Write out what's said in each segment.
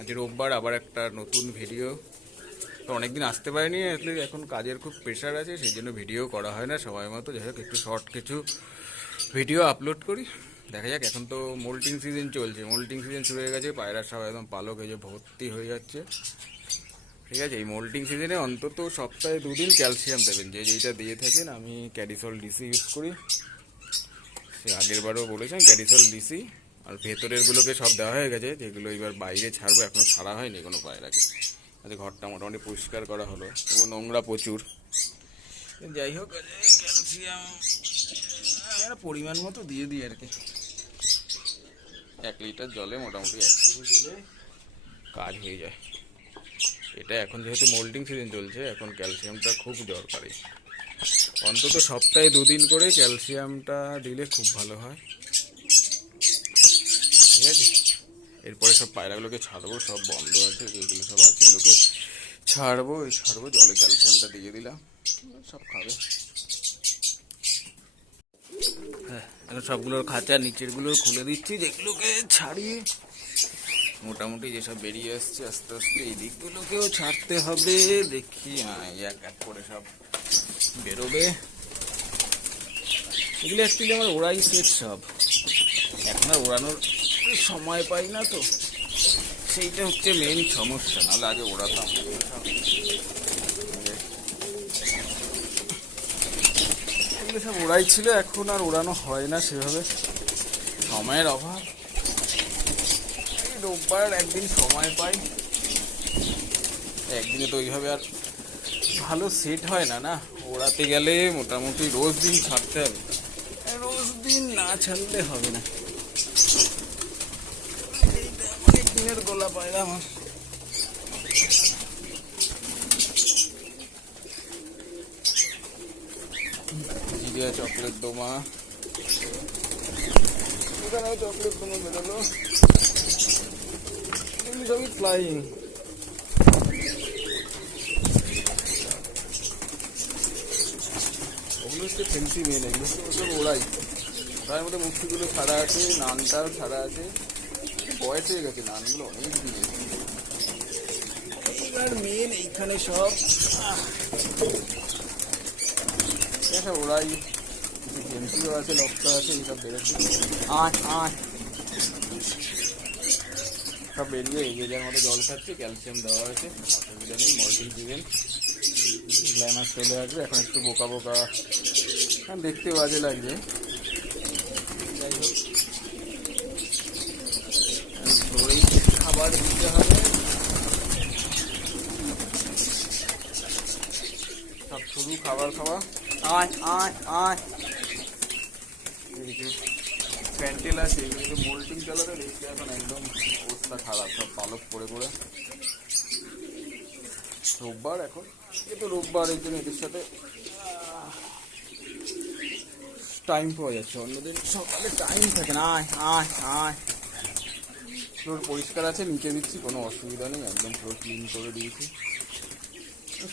আজ রোববার আবার একটা নতুন ভিডিও তো অনেকদিন আসতে পারিনি এখন কাজের খুব প্রেশার আছে, সেই জন্য ভিডিও করা হয় না সময় মতো। যাই হোক, একটু শর্ট কিছু ভিডিও আপলোড করি। দেখা যাক, এখন তো মোল্টিং সিজন চলছে। মোল্টিং সিজন শুরু হয়ে গেছে, পায়রা সব একদম পালক হয়ে ভর্তি হয়ে যাচ্ছে। ঠিক আছে, এই মোল্টিং সিজনে অন্তত সপ্তাহে দুদিন ক্যালসিয়াম দেবেন। যে যেইটা দিয়ে থাকেন, আমি ক্যাডিসল ডিসি ইউজ করি। সে আগের বারও বলেছেন ক্যাডিসল ডিসি আর ভেতরের গুলোকে সব দেওয়া হয়ে গেছে, যেগুলো এবার বাইরে ছাড়বো, এখনও ছাড়া হয়নি কোনো পায়রাকে আজকে ঘরটা মোটামুটি পরিষ্কার করা হলো তবু নোংরা প্রচুর। যাই হোক, ক্যালসিয়াম পরিমাণ মতো দিয়ে দিই আর কি। এক লিটার জলে মোটামুটি এক দিলে কাজ হয়ে যায়। এটা এখন যেহেতু মোল্ডিং সিজন চলছে, এখন ক্যালসিয়ামটা খুব দরকারি। অন্তত সপ্তাহে দুদিন করে ক্যালসিয়ামটা দিলে খুব ভালো হয় ঠিক আছে এরপরে সব পায়রাগুলোকে ছাড়বো, সব বন্ধ আছে, যেগুলো সব আছে এগুলোকে ছাড়বো, এই ছাড়বো, জলে ক্যালসিয়ামটা দিয়ে দিলাম সব খাবে। হ্যাঁ এখন সবগুলোর খাঁচা নিচেরগুলো খুলে দিচ্ছি, যেগুলোকে ছাড়িয়ে মোটামুটি যেসব বেরিয়ে আসছে আস্তে আস্তে, এই দিকগুলোকেও ছাড়তে হবে, দেখি এক এক করে সব বেরোবে। এগুলো অ্যাকচুয়ালি আমার ওড়াই সেট সব। এখন আর ওড়ানোর সময় পাই না তো। সেইটা হচ্ছে মেইন সমস্যা, নাহলে আগে ওড়াতাম। সব ওড়াই ছিল, এখন আর ওড়ানো হয় না সেভাবে। সময়ের অভাব। রোববার একদিন সময় পাই। একদিনে তো ওইভাবে আর ভালো সেট হয় না না। ওড়াতে গেলে মোটামুটি রোজ দিন ছাড়তে হবে। রোজ দিন না ছাড়লে হবে না এইটা অনেক গোলা পায়রা চকলেট দোমা। এখানেও চকলেট দোমা বেরোলো এগুলি সবই ফ্লাইং ওগুলো হচ্ছে ফেন্সি মেন এগুলো হচ্ছে ওড়াই তার মধ্যে মুক্তিগুলো ছাড়া আছে, নানটাও ছাড়া আছে। বয়স হয়ে গেছে নানগুলো অনেক দিনের এইবার মেন এইখানে সব আহ, এটা ওড়াই আছে লক্কা আছে এইসব বেরোচ্ছে আট আট সব বেরিয়ে এই যে যার মতো জল খাচ্ছে ক্যালসিয়াম দেওয়া আছে অসুবিধা নেই মল্টিং দিবেন গ্ল্যামার চলে আসবে এখন একটু বোকা বোকা হ্যাঁ, দেখতে বাজে লাগছে যাই হোক খাবার দিতে হবে। সব শুরু খাবার খাওয়া। আয় আয় আয়। এই প্যান্টেল আছে এগুলো মোল্টিং চালাতে দেখছি এখন একদম অবস্থা খারাপ সব পালক পড়ে পড়ে। রোববার এখন। এ তো রোববার এই জন্য এদের সাথে টাইম পাওয়া যাচ্ছে। অন্যদিন সকালে টাইম থাকে না। আয় আয় আয়। ফ্লোর পরিষ্কার আছে, নিচে দিচ্ছি, কোনো অসুবিধা নেই, একদম ফ্লোর ক্লিন করে দিয়েছি।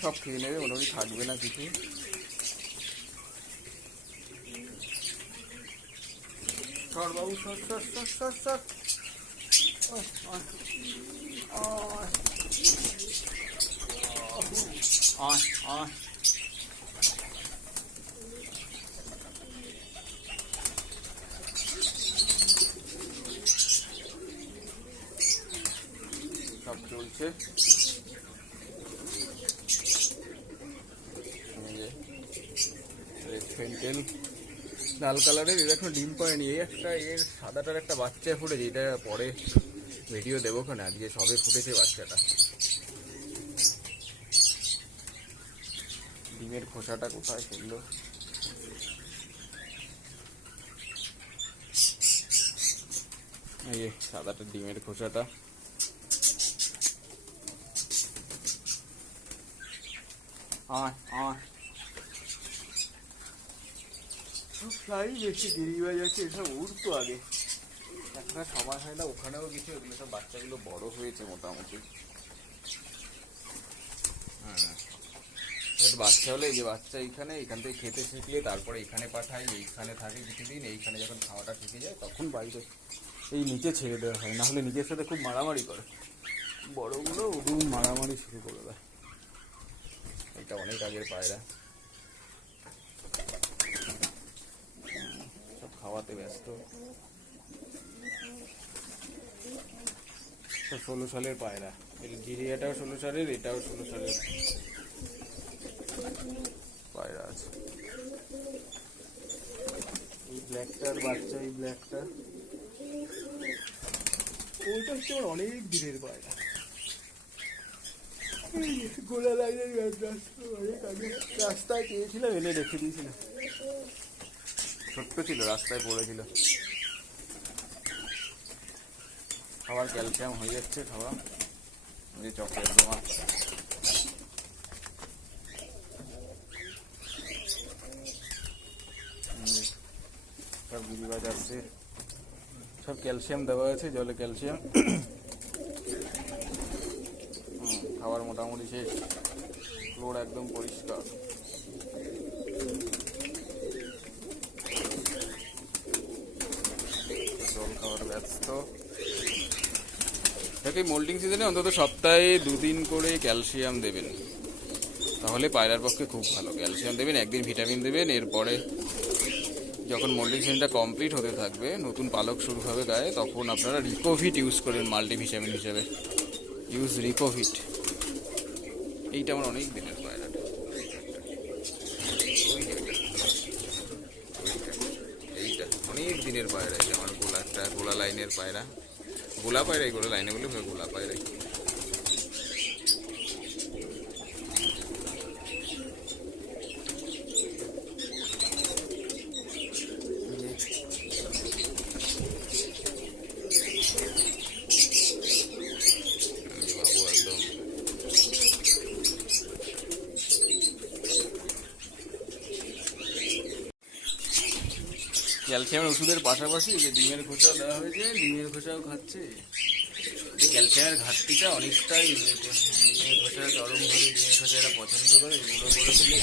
সব খেয়ে নেবে মোটামুটি থাকবে না কিছু। সর বাবু, সর সর সর সর ফেন্টেল লাল কালারের, এর এখনও ডিম পায়নি এই একটা এর সাদাটার একটা বাচ্চা ফুটেছে, এটা পরে ভিডিও দেবো ওখানে, আজকে সবে ফুটেছে বাচ্চাটা। ডিমের খোসাটা কোথায় সেগুলো এই সাদাটা ডিমের খোসাটা। আয় আয় ফ্লাই বেশি দেরি হয়ে যাচ্ছে এসব উঠতো আগে। একটা সময় হয় না ওখানেও কিছু এগুলো সব বাচ্চাগুলো বড় হয়েছে মোটামুটি। হ্যাঁ। বাচ্চা হলে এই যে বাচ্চা এইখানে এখান থেকে খেতে শিখলে তারপরে এখানে পাঠাই এইখানে থাকে কিছুদিন এইখানে যখন খাওয়াটা শিখে যায় তখন বাইরে এই নিচে ছেড়ে দেওয়া হয় না হলে নিচের সাথে খুব মারামারি করে। বড়গুলো উদুম মারামারি শুরু করে দেয়। এটা অনেক আগের পায়রা সব খাওয়াতে ব্যস্ত ষোলো সালের পায়রা এই গিরিয়াটাও ষোলো সালের এটাও ষোলো সালের পায়রা আছে এই ব্ল্যাকটার বাচ্চা এই ব্ল্যাকটা ওইটা হচ্ছে অনেক দিনের পায়রা গোলা লাইনের রাস্তা রাস্তায় পেয়েছিলাম এনে রেখে দিয়েছিলাম ছোট্ট ছিল রাস্তায় পড়েছিল খাবার ক্যালসিয়াম হয়ে যাচ্ছে খাওয়া এই চকলেট হুম, সব গিরিবাজ আছে সব ক্যালসিয়াম দেওয়া আছে জলে ক্যালসিয়াম। খাবার মোটামুটি শেষ। ফ্লোর একদম পরিষ্কার। জল খাওয়ার ব্যস্ত। মোল্ডিং সিজনে অন্তত সপ্তাহে দুদিন করে ক্যালসিয়াম দেবেন। তাহলে পায়রার পক্ষে খুব ভালো। ক্যালসিয়াম দেবেন, একদিন ভিটামিন দেবেন, এরপরে যখন মোল্ডিং সিজনটা কমপ্লিট হতে থাকবে, নতুন পালক শুরু হবে গায়ে, তখন আপনারা রিকোভিট ইউজ করেন মাল্টিভিটামিন হিসেবে। ইউজ রিকোভিট এইটা আমার অনেক দিনের পায়রাটা। এইটা, অনেক দিনের পায়রা এটা আমার গোলা একটা গোলা লাইনের পায়রা। গোলা পায়রাই গোলা লাইনে বলে গোলা পায়রাই এই বাবু একদম ক্যালসিয়ামের ওষুধের পাশাপাশি যে ডিমের খোসা দেওয়া হয়েছে, ডিমের খোসাও খাচ্ছে। ক্যালসিয়ামের ঘাটতিটা অনেকটাই ডিমের খোসা চরমভাবে ডিমের খোসা এরা পছন্দ করে, এগুলো করে দিলে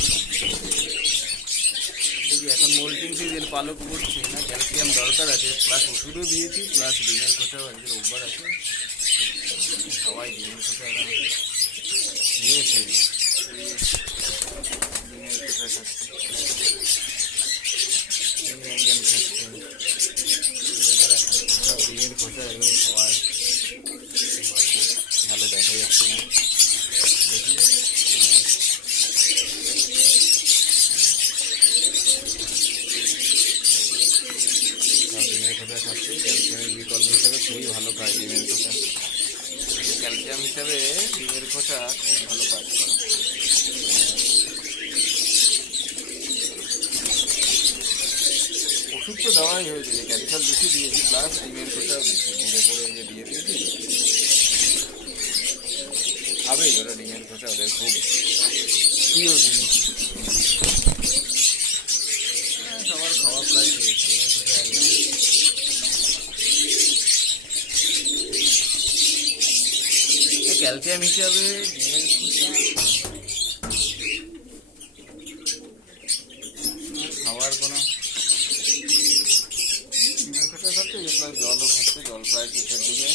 এখন মোল্টিং সিজন পালক করছে, না ক্যালসিয়াম দরকার আছে। প্লাস ওষুধও দিয়েছি, প্লাস ডিমের খোসাও একজন অভ্যাস আছে। সবাই ডিমের খোসা এরা নিয়েছে। ডিমের খোসা খাচ্ছে এই একজন খাচ্ছে এনারা খাচ্ছে। সব ডিমের খোসা একদম সবাই ভালো দেখা যাচ্ছে না দেখি সব ডিমের খোসা খাচ্ছে ক্যালসিয়ামের বিকল্প হিসাবে খুবই ভালো খায় ডিমের খোসা ক্যালসিয়াম হিসাবে ডিমের খোসা খুব ভালো কাজ করে ওষুধ তো দেওয়াই হয়েছে ক্যান্সার বেশি দিয়েছি প্লাস ডিমের খোসা গুঁড়ো করে যে দিয়ে দিয়েছি খাবেই ওরা ডিমের খোসা ওদের খুব প্রিয় জিনিস সবার খাওয়া প্রায় শেষ ডিমের খোসা একদম ক্যালসিয়াম হিসাবে খাওয়ার কোনো জলও খাচ্ছে জল প্রায় শেষের দিকে?